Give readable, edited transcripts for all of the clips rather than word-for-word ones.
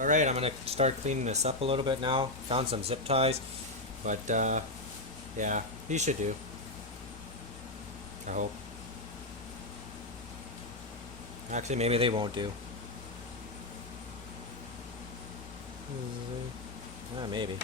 Alright, I'm going to start cleaning this up a little bit now. Found some zip ties, but yeah, these should do. I hope. Actually, maybe they won't do. Maybe.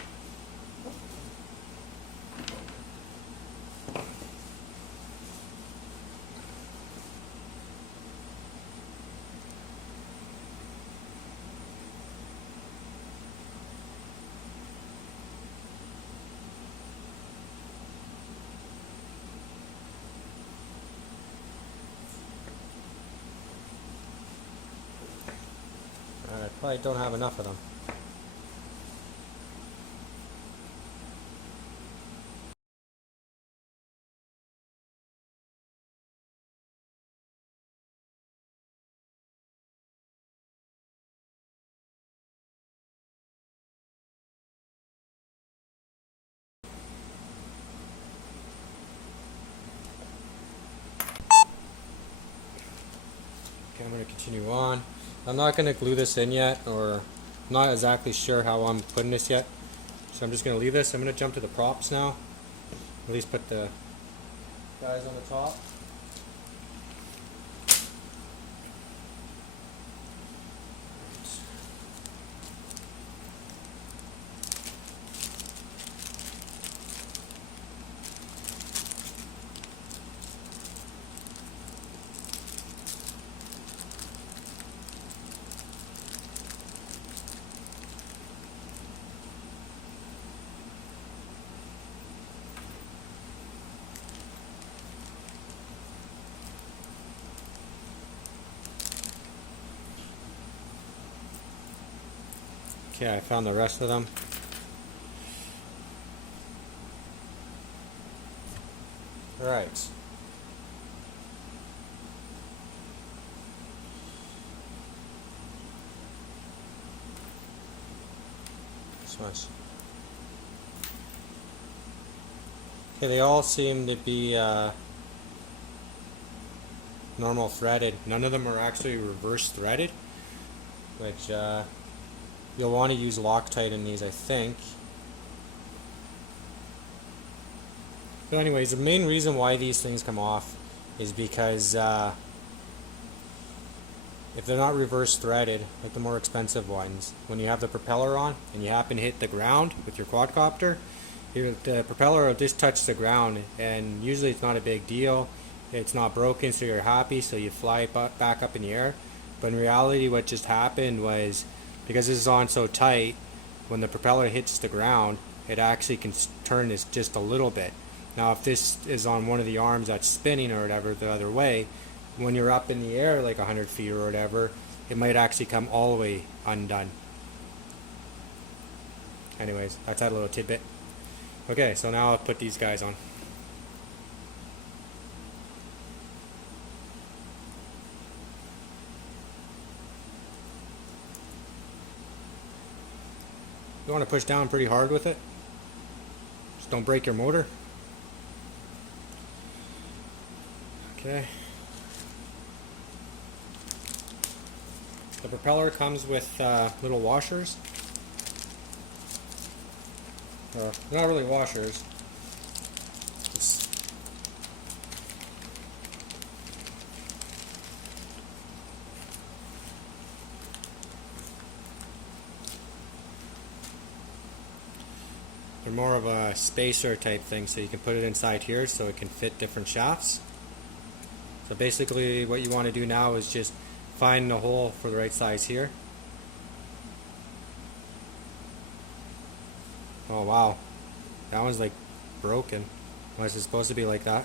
I probably don't have enough of them. Okay, I'm going to continue on. I'm not going to glue this in yet, or I'm not exactly sure how I'm putting this yet. So I'm just going to leave this. I'm going to jump to the props now. At least put the guys on the top. Okay, I found the rest of them. Alright. Smash. Okay, they all seem to be normal threaded. None of them are actually reverse threaded, which you'll want to use Loctite in these, I think. But anyways, the main reason why these things come off is because if they're not reverse threaded, like the more expensive ones, when you have the propeller on and you happen to hit the ground with your quadcopter, the propeller will just touch the ground, and usually it's not a big deal. It's not broken, so you're happy, so you fly back up in the air. But in reality, what just happened was, because this is on so tight, when the propeller hits the ground, it actually can turn this just a little bit. Now if this is on one of the arms that's spinning or whatever the other way, when you're up in the air like 100 feet or whatever, it might actually come all the way undone. Anyways, that's that little tidbit. Okay, so now I'll put these guys on. You want to push down pretty hard with it. Just don't break your motor. Okay. The propeller comes with little washers. Not really washers. They're more of a spacer type thing, so you can put it inside here so it can fit different shafts. So basically what you want to do now is just find the hole for the right size here. Oh wow, that one's like broken. Unless it's supposed to be like that.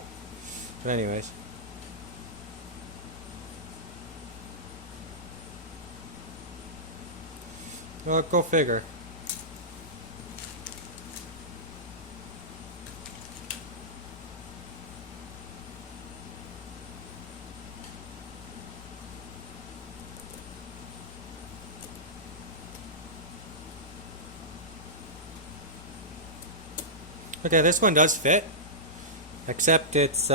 But anyways. Well, go figure. Okay, this one does fit, except it's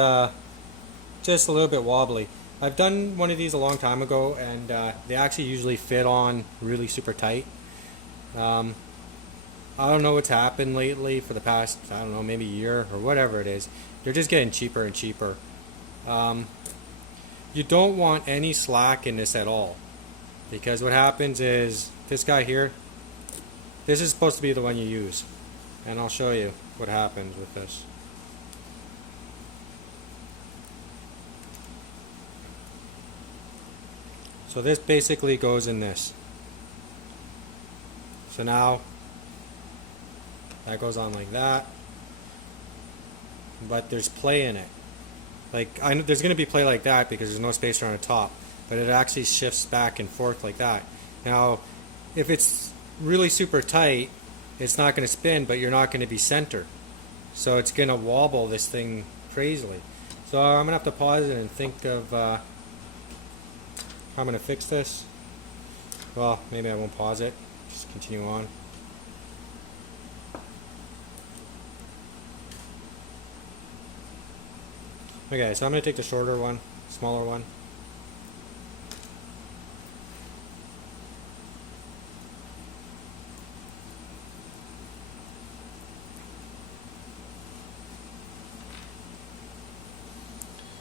just a little bit wobbly. I've done one of these a long time ago, and they actually usually fit on really super tight. Um, I don't know what's happened lately for the past, I don't know, maybe a year or whatever it is. They're just getting cheaper and cheaper. Um, you don't want any slack in this at all, because what happens is this guy here, this is supposed to be the one you use, and I'll show you what happens with this. So this basically goes in this. So now that goes on like that, but there's play in it. Like I know there's going to be play like that because there's no spacer on the top, but it actually shifts back and forth like that. Now, if it's really super tight, it's not going to spin, but you're not going to be centered. So it's going to wobble this thing crazily. So I'm going to have to pause it and think of how I'm going to fix this. Well, maybe I won't pause it. Just continue on. Okay, so I'm going to take the shorter one, smaller one.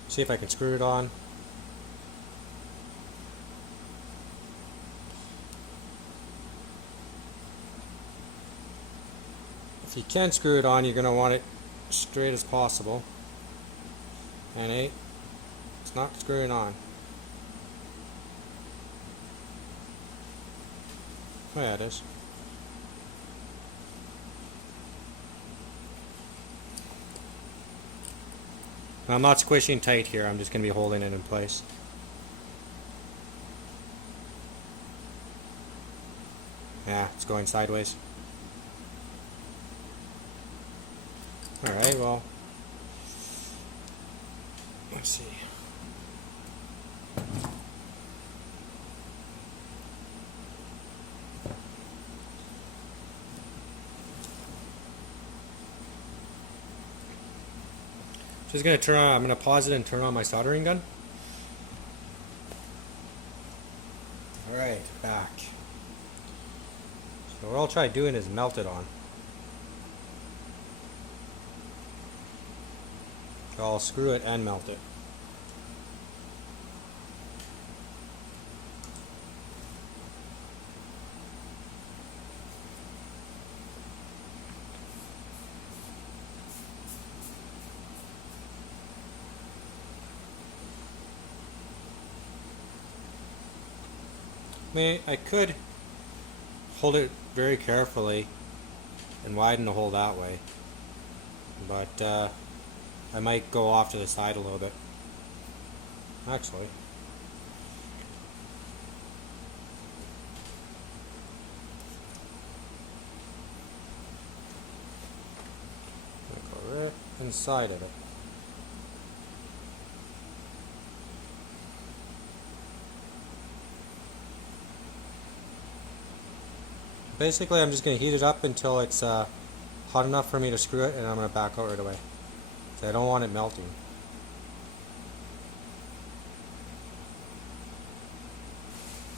See if I can screw it on. If you can screw it on, you're going to want it straight as possible. And it's not screwing on. Oh yeah, it is. Now, I'm not squishing tight here, I'm just going to be holding it in place. Yeah, it's going sideways. Alright, well, let's see. Just going to turn on, I'm going to pause it and turn on my soldering gun. Alright, back. So what I'll try doing is melt it on. So I'll screw it and melt it. I could hold it very carefully and widen the hole that way, but I might go off to the side a little bit. Actually, I'll go right inside of it. Basically, I'm just going to heat it up until it's hot enough for me to screw it, and I'm going to back out right away. So I don't want it melting.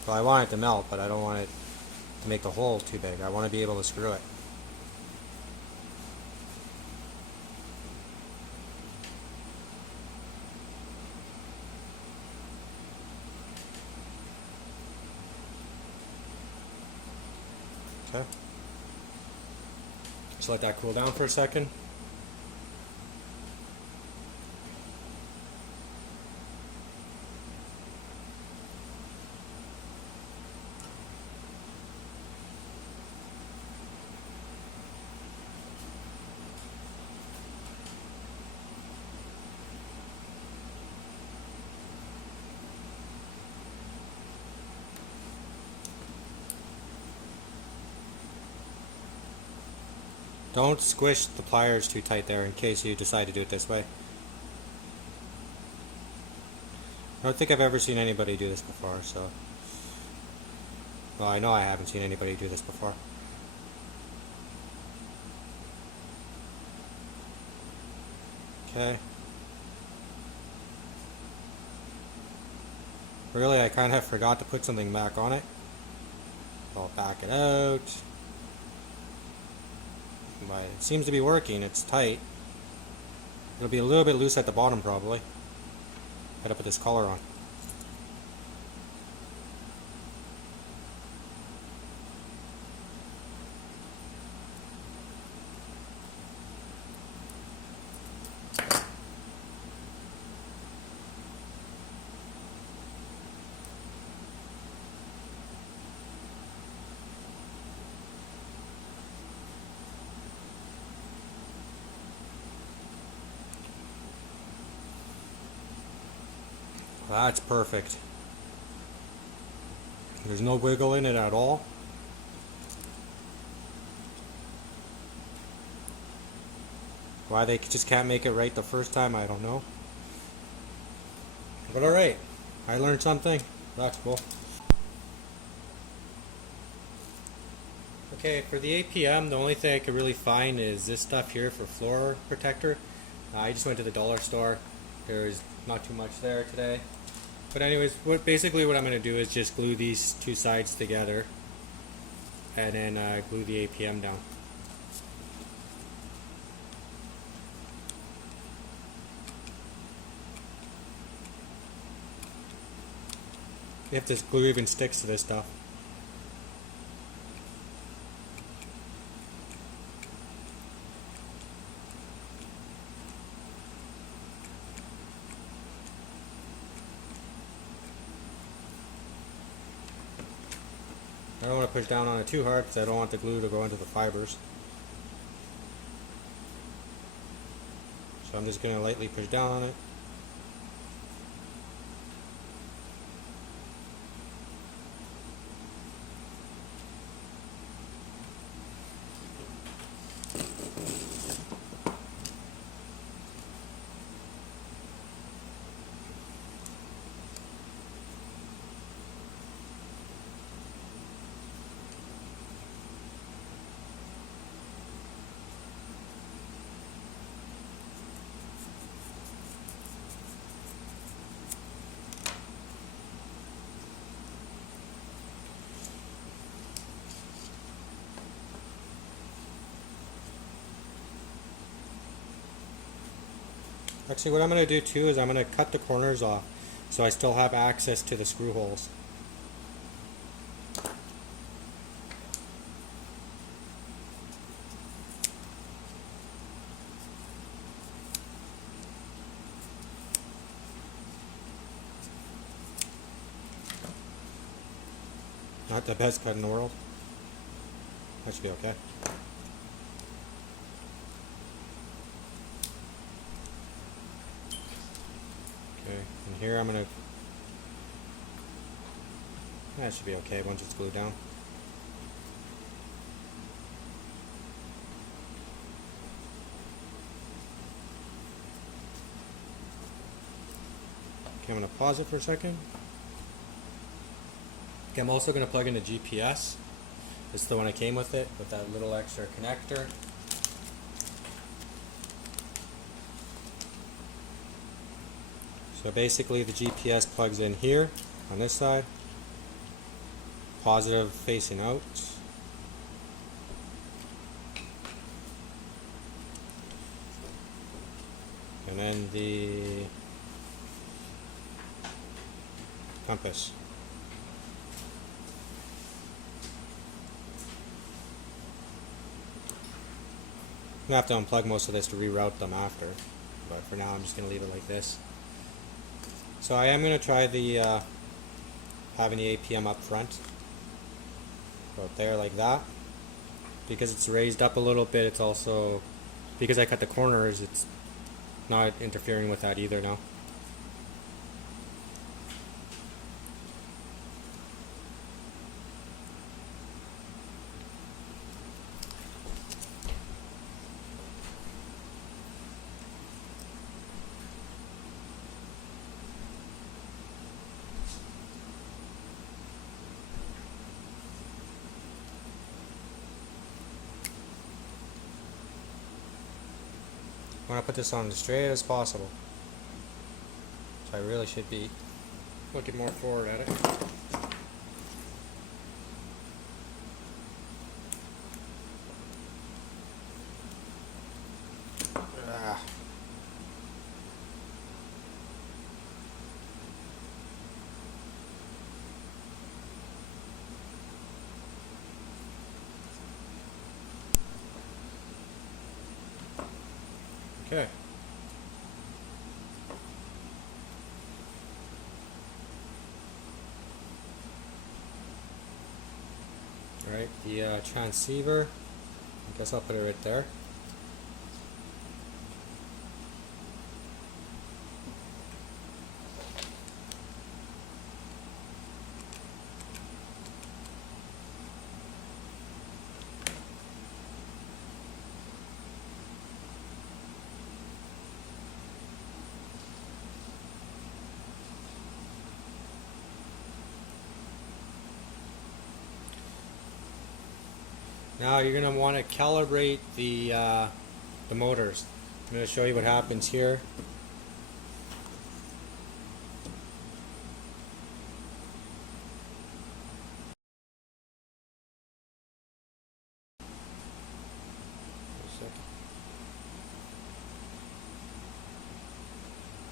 Well, I want it to melt, but I don't want it to make the hole too big. I want to be able to screw it. Okay. Just let that cool down for a second. Don't squish the pliers too tight there in case you decide to do it this way. I don't think I've ever seen anybody do this before, so... Well, I know I haven't seen anybody do this before. Okay. Really, I kind of forgot to put something back on it. I'll back it out. But it seems to be working. It's tight. It'll be a little bit loose at the bottom probably. Gotta put this collar on. That's perfect. There's no wiggle in it at all. Why they just can't make it right the first time, I don't know. But alright, I learned something. That's cool. Okay, for the APM, the only thing I could really find is this stuff here for floor protector. I just went to the dollar store. There's not too much there today. But anyways, basically what I'm going to do is just glue these two sides together and then glue the APM down. If this glue even sticks to this stuff. I don't want to push down on it too hard because I don't want the glue to go into the fibers. So I'm just going to lightly push down on it. Actually, what I'm going to do too is I'm going to cut the corners off so I still have access to the screw holes. Not the best cut in the world. That should be okay. Okay, and here I'm gonna. That should be okay once it's glued down. Okay, I'm gonna pause it for a second. Okay, I'm also gonna plug in the GPS. This is the one I came with it, with that little extra connector. So basically the GPS plugs in here on this side, positive facing out. And then the compass. I'm going to have to unplug most of this to reroute them after, but for now I'm just going to leave it like this. So I am going to try the having the APM up front, out there like that. Because it's raised up a little bit, it's also, because I cut the corners, it's not interfering with that either now. I want to put this on as straight as possible. So I really should be looking more forward at it. Okay. Alright, the transceiver, I guess I'll put it right there. Now you're going to want to calibrate the motors. I'm going to show you what happens here.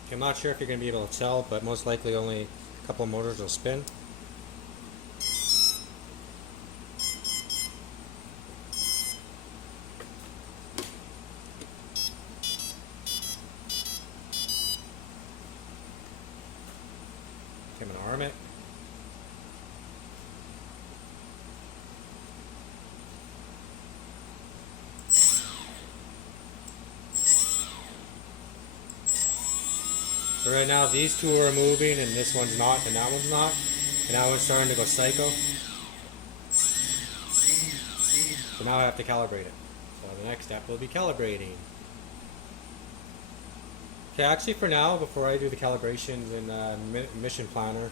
Okay, I'm not sure if you're going to be able to tell, but most likely only a couple of motors will spin. I'm going to arm it. So right now these two are moving and this one's not and that one's not. And that one's starting to go psycho. So now I have to calibrate it. So the next step will be calibrating. Okay, actually for now, before I do the calibrations in Mission Planner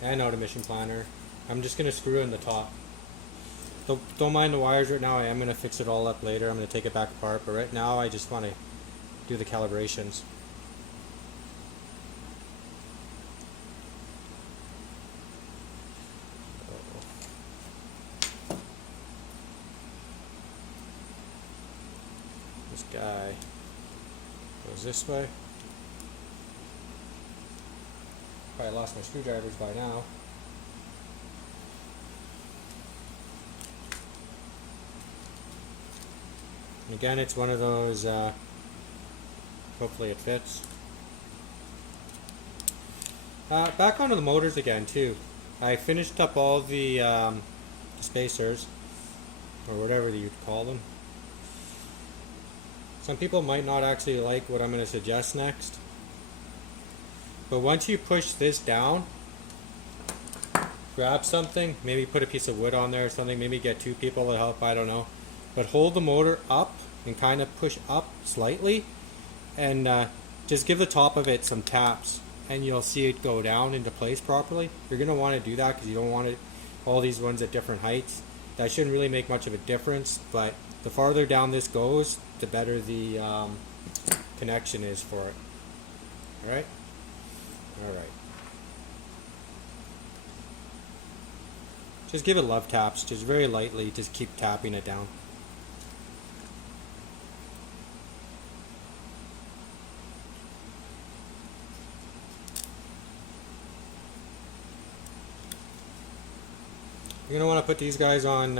and out of Mission Planner, I'm just going to screw in the top. Don't mind the wires right now, I am going to fix it all up later, I'm going to take it back apart, but right now I just want to do the calibrations. This guy goes this way. Probably lost my screwdrivers by now. And again, it's one of those, hopefully it fits. Back onto the motors again too. I finished up all the spacers, or whatever you'd call them. Some people might not actually like what I'm going to suggest next. But once you push this down, grab something, maybe put a piece of wood on there or something, maybe get two people to help, I don't know. But hold the motor up and kind of push up slightly and just give the top of it some taps and you'll see it go down into place properly. You're going to want to do that because you don't want it, all these ones at different heights. That shouldn't really make much of a difference, but the farther down this goes, the better the connection is for it. Alright? Alright. Just give it love taps, just very lightly, just keep tapping it down. You're going to want to put these guys on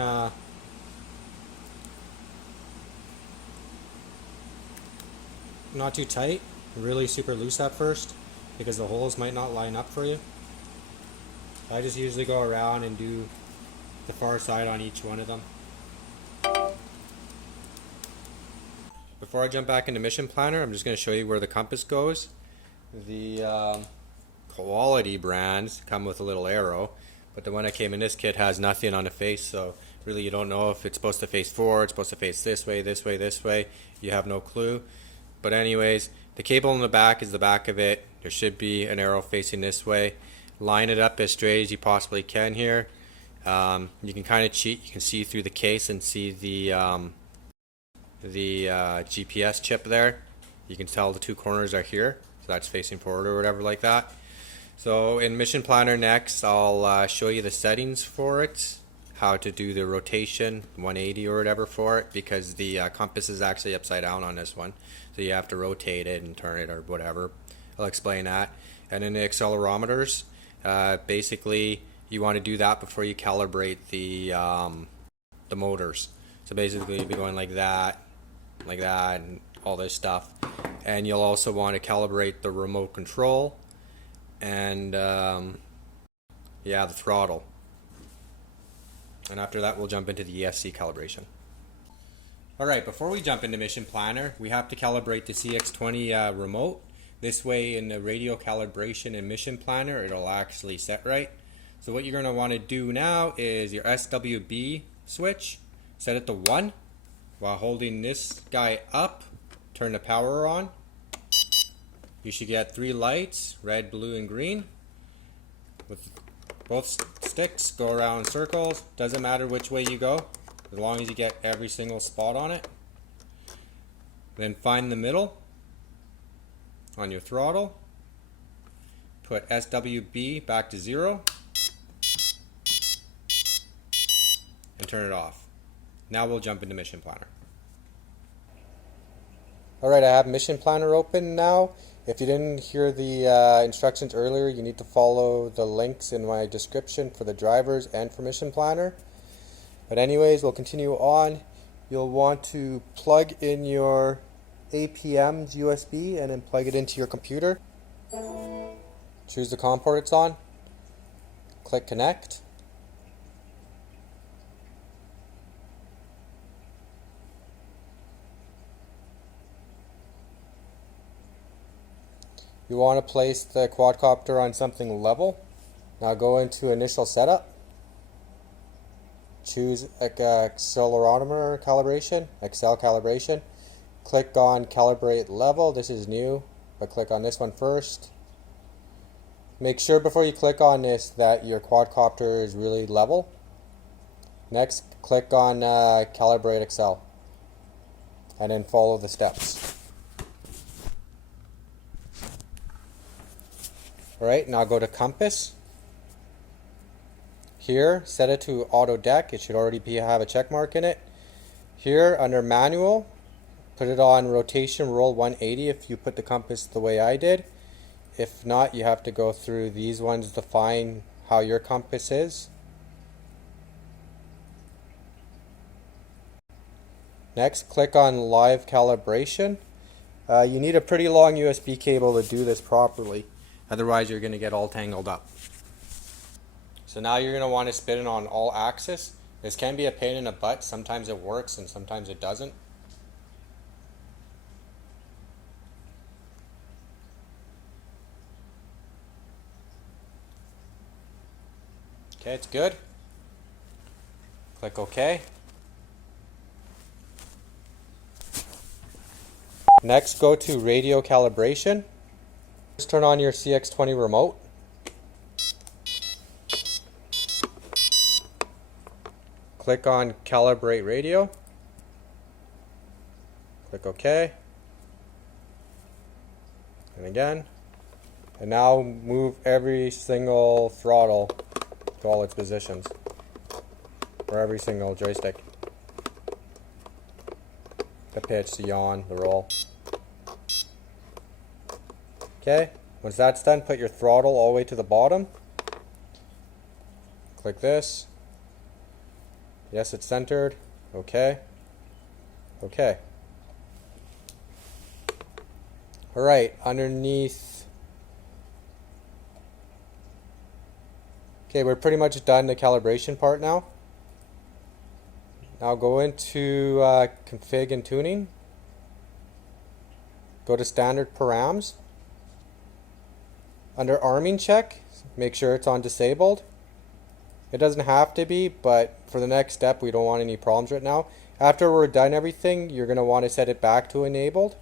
not too tight, really super loose at first, because the holes might not line up for you. I just usually go around and do the far side on each one of them. Before I jump back into Mission Planner, I'm just going to show you where the compass goes. The quality brands come with a little arrow, but the one that came in this kit has nothing on the face, so really you don't know if it's supposed to face forward, it's supposed to face this way, this way, this way. You have no clue. But anyways, the cable in the back is the back of it. There should be an arrow facing this way. Line it up as straight as you possibly can here. You can kind of cheat. You can see through the case and see the GPS chip there. You can tell the two corners are here, so that's facing forward or whatever like that. So in Mission Planner next, I'll show you the settings for it, how to do the rotation 180 or whatever for it, because the compass is actually upside down on this one, so you have to rotate it and turn it or whatever. I'll explain that. And in the accelerometers, basically you want to do that before you calibrate the motors. So basically you'll be going like that, and all this stuff. And you'll also want to calibrate the remote control and yeah, the throttle. And after that we'll jump into the ESC calibration. Alright, before we jump into Mission Planner, we have to calibrate the cx20 remote. This way in the radio calibration and Mission Planner it'll actually set right. So what you're going to want to do now is your SWB switch, set it to 1 while holding this guy up, turn the power on. You should get 3 lights, red, blue, and green. With both sticks, go around in circles. Doesn't matter which way you go, as long as you get every single spot on it. Then find the middle on your throttle. Put SWB back to 0. And turn it off. Now we'll jump into Mission Planner. Alright, I have Mission Planner open now. If you didn't hear the instructions earlier, you need to follow the links in my description for the drivers and for Mission Planner. But anyways, we'll continue on. You'll want to plug in your APM's USB and then plug it into your computer. Choose the COM port it's on. Click connect. You want to place the quadcopter on something level. Now go into initial setup. Choose accelerometer calibration, Excel calibration. Click on calibrate level. This is new, but click on this one first. Make sure before you click on this that your quadcopter is really level. Next, click on calibrate Excel and then follow the steps. Alright, now go to compass. Here, set it to auto deck. It should already have a check mark in it. Here, under manual, put it on rotation roll 180 if you put the compass the way I did. If not, you have to go through these ones to find how your compass is. Next, click on live calibration. You need a pretty long USB cable to do this properly. Otherwise, you're going to get all tangled up. So now you're going to want to spin it on all axis. This can be a pain in the butt. Sometimes it works and sometimes it doesn't. Okay, it's good. Click OK. Next, go to radio calibration. Just turn on your cx20 remote. Click on calibrate radio. Click OK. And again. And now move every single throttle to all its positions. Or every single joystick. The pitch, the yaw, the roll. Okay, once that's done, put your throttle all the way to the bottom. Click this. Yes, it's centered. Okay. Okay. Alright, underneath. Okay, we're pretty much done the calibration part now. Now go into config and tuning. Go to standard params. Under arming check, make sure it's on disabled. It doesn't have to be, but for the next step we don't want any problems right now. After we're done everything, you're going to want to set it back to enabled.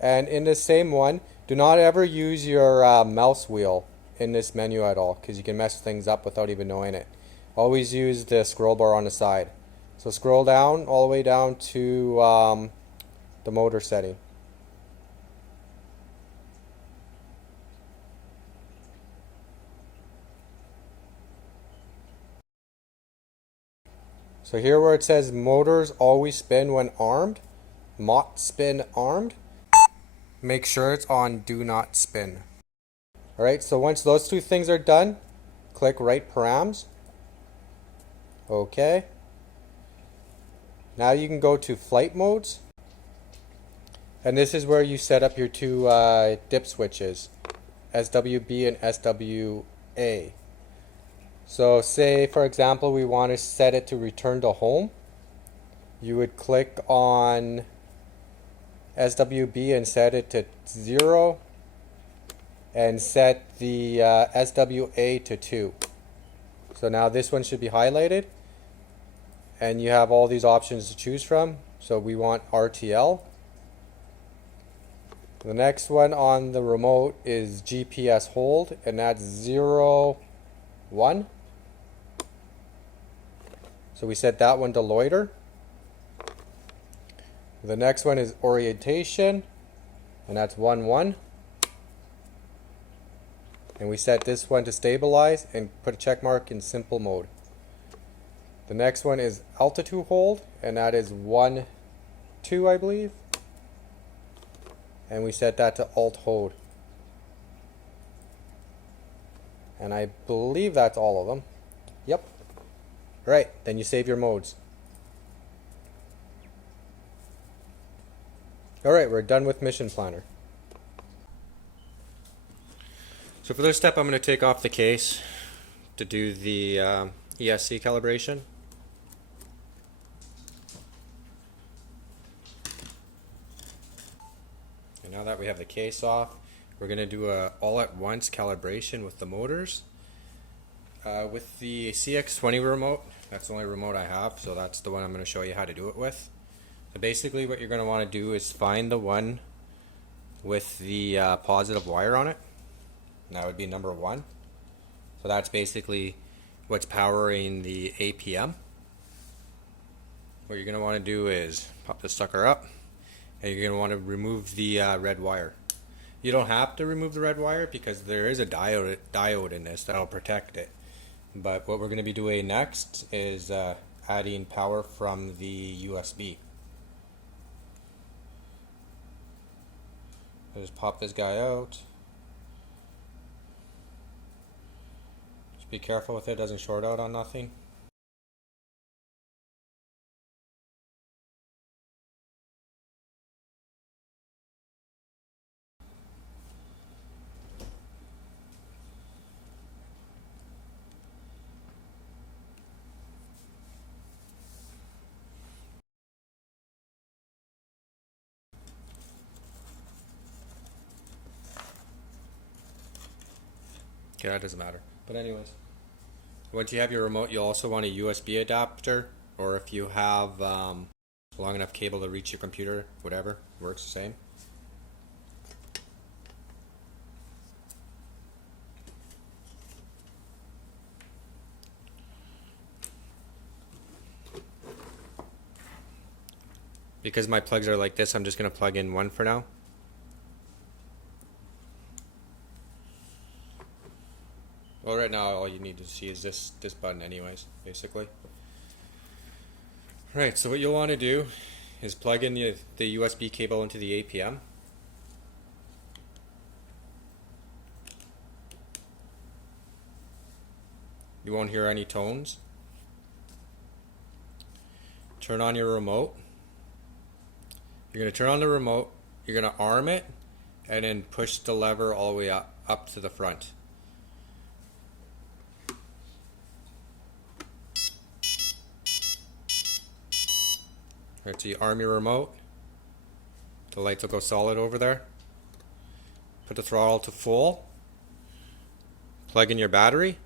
And in the same one, do not ever use your mouse wheel in this menu at all, because you can mess things up without even knowing it. Always use the scroll bar on the side. So scroll down all the way down to the motor setting. So here where it says motors always spin when armed, mot spin armed, make sure it's on do not spin. Alright, so once those two things are done, click write params. Okay. Now you can go to flight modes. And this is where you set up your two dip switches, SWB and SWA. So say for example we want to set it to return to home. You would click on SWB and set it to 0 and set the SWA to 2. So now this one should be highlighted and you have all these options to choose from. So we want RTL. The next one on the remote is GPS hold, and that's 0, 1. So we set that one to loiter. The next one is orientation, and that's 1, 1. And we set this one to stabilize and put a check mark in simple mode. The next one is altitude hold, and that is 1, 2, I believe. And we set that to alt hold. And I believe that's all of them. Yep. Right, then you save your modes. Alright, we're done with Mission Planner. So for this step I'm going to take off the case to do the ESC calibration. And now that we have the case off, we're going to do a all-at-once calibration with the motors. With the cx20 remote, that's the only remote I have, so that's the one I'm going to show you how to do it with. So basically what you're going to want to do is find the one with the positive wire on it. And that would be number 1. So that's basically what's powering the APM. What you're going to want to do is pop this sucker up, and you're going to want to remove the red wire. You don't have to remove the red wire because there is a diode in this that'll protect it. But what we're going to be doing next is adding power from the USB. I'll just pop this guy out. Just be careful with it, doesn't short out on nothing. Okay, that doesn't matter. But anyways, once you have your remote, you'll also want a USB adapter, or if you have long enough cable to reach your computer, whatever, works the same. Because my plugs are like this, I'm just going to plug in one for now. Well, right now all you need to see is this button anyways, basically. Right, so what you'll want to do is plug in the USB cable into the APM. You won't hear any tones. Turn on your remote. You're going to turn on the remote, you're going to arm it, and then push the lever all the way up to the front. Alright, so you arm your remote. The lights will go solid over there. Put the throttle to full. Plug in your battery.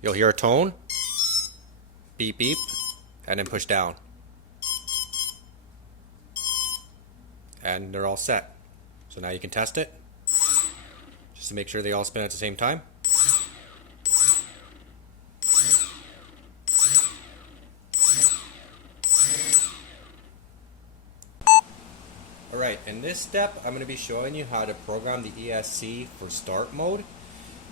You'll hear a tone. Beep beep. And then push down. And they're all set. So now you can test it. Just to make sure they all spin at the same time. Alright, in this step I'm going to be showing you how to program the ESC for start mode.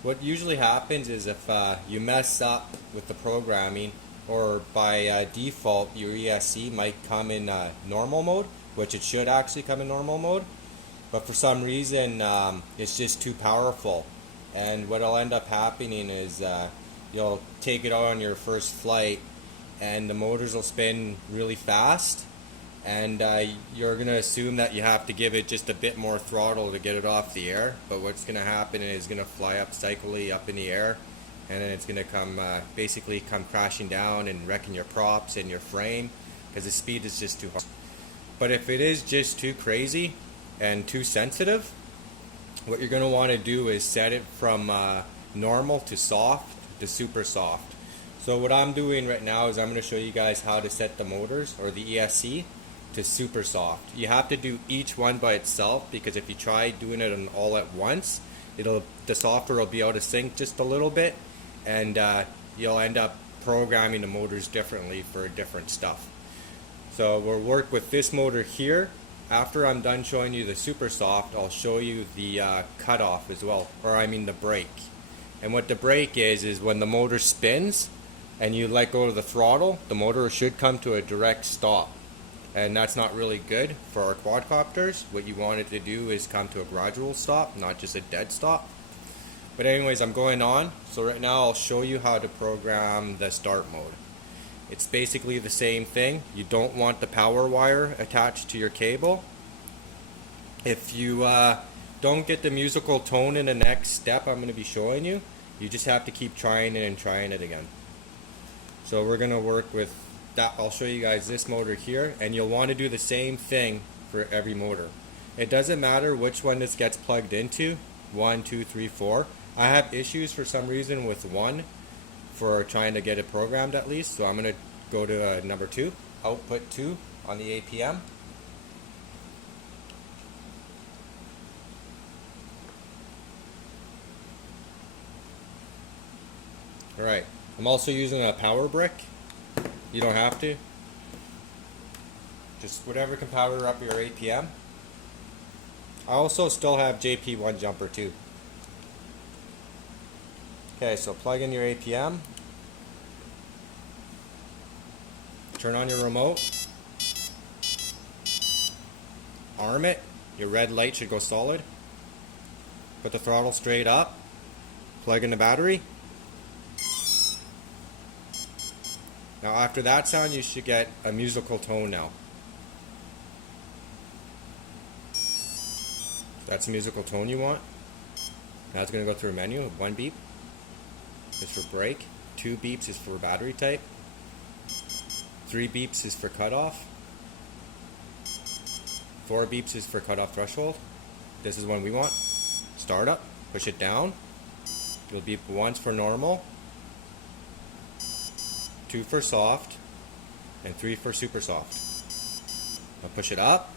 What usually happens is if you mess up with the programming, or by default your ESC might come in normal mode, which it should actually come in normal mode, but for some reason it's just too powerful, and what'll end up happening is you'll take it out on your first flight and the motors will spin really fast, and you're going to assume that you have to give it just a bit more throttle to get it off the air, but what's going to happen is it's going to fly up cyclically up in the air, and then it's going to come basically come crashing down and wrecking your props and your frame because the speed is just too hard. But if it is just too crazy and too sensitive, what you're going to want to do is set it from normal to soft to super soft. So what I'm doing right now is I'm going to show you guys how to set the motors or the ESC to super soft. You have to do each one by itself, because if you try doing it all at once, the software will be out of sync just a little bit, and you'll end up programming the motors differently for different stuff. So we'll work with this motor here. After I'm done showing you the super soft, I'll show you the cutoff as well, or I mean the brake. And what the brake is when the motor spins and you let go of the throttle, the motor should come to a direct stop. And that's not really good for our quadcopters. What you want it to do is come to a gradual stop, not just a dead stop. But anyways, I'm going on. So right now I'll show you how to program the start mode. It's basically the same thing. You don't want the power wire attached to your cable. If you don't get the musical tone in the next step I'm going to be showing you, you just have to keep trying it and trying it again. So we're going to work with that. I'll show you guys this motor here, and you'll want to do the same thing for every motor. It doesn't matter which one this gets plugged into, 1, 2, 3, 4. I have issues for some reason with 1 for trying to get it programmed at least, so I'm going to go to number 2, output 2 on the APM. Alright, I'm also using a power brick. You don't have to. Just whatever can power up your APM. I also still have JP1 jumper too. Okay, so plug in your APM. Turn on your remote. Arm it. Your red light should go solid. Put the throttle straight up. Plug in the battery. Now after that sound, you should get a musical tone now. That's the musical tone you want. Now it's going to go through a menu. 1 beep is for brake. 2 beeps is for battery type. 3 beeps is for cutoff. 4 beeps is for cutoff threshold. This is one we want. Startup. Push it down. It'll beep once for normal. 2 for soft, and 3 for super soft. Now push it up,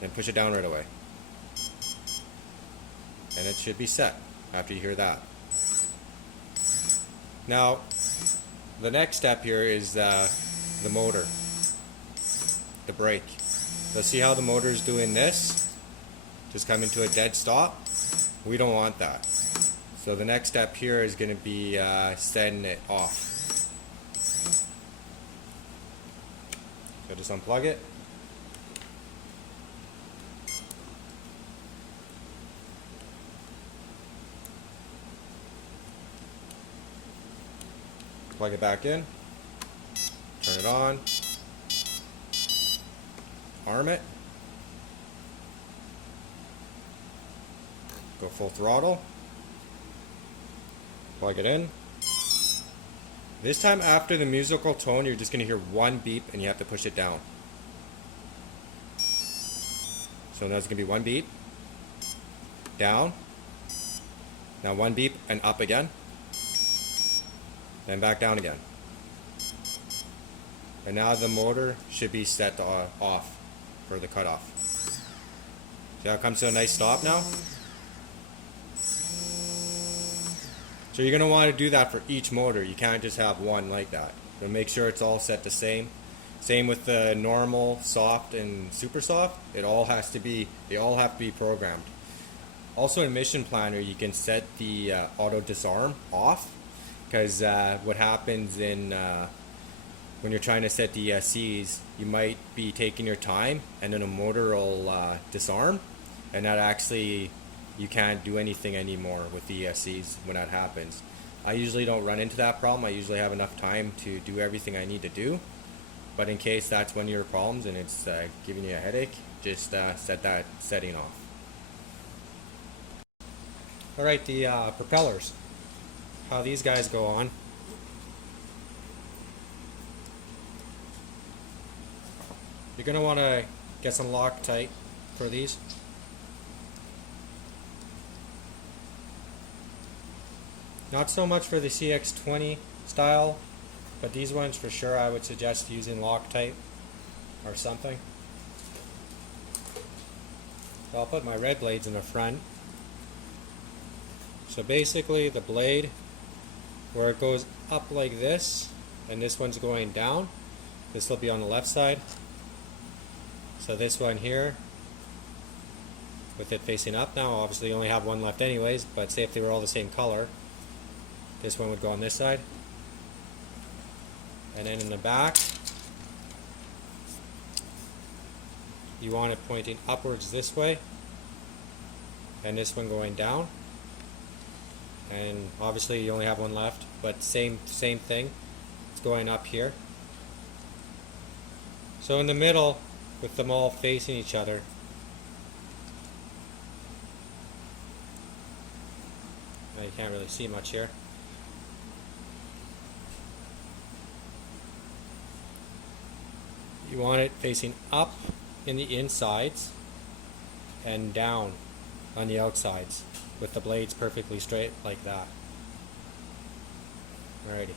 then push it down right away. And it should be set after you hear that. Now, the next step here is the motor, the brake. So see how the motor is doing this? Just coming to a dead stop? We don't want that. So the next step here is going to be setting it off. So just unplug it. Plug it back in. Turn it on. Arm it. Go full throttle. Plug it in. This time after the musical tone, you're just going to hear 1 beep and you have to push it down. So now it's going to be 1 beep, down, now 1 beep and up again, then back down again. And now the motor should be set to off for the cutoff. See how it comes to a nice stop now? So you're going to want to do that for each motor. You can't just have one like that. So make sure it's all set the same. Same with the normal, soft, and super soft. They all have to be programmed. Also in Mission Planner, you can set the auto disarm off, because what happens when you're trying to set the ESCs, you might be taking your time and then a motor will disarm, and that actually you can't do anything anymore with the ESCs when that happens. I usually don't run into that problem. I usually have enough time to do everything I need to do, but in case that's one of your problems and it's giving you a headache, just set that setting off. Alright, the propellers, how these guys go on. You're going to want to get some Loctite for these. Not so much for the cx20 style, but these ones for sure I would suggest using Loctite or something. So I'll put my red blades in the front. So basically the blade, where it goes up like this, and this one's going down, this will be on the left side. So this one here, with it facing up now, obviously you only have one left anyways, but say if they were all the same color, this one would go on this side. And then in the back, you want it pointing upwards this way, and this one going down. And obviously you only have one left, but same thing, it's going up here. So in the middle, with them all facing each other, now you can't really see much here. You want it facing up in the insides and down on the outsides, with the blades perfectly straight like that. Alrighty.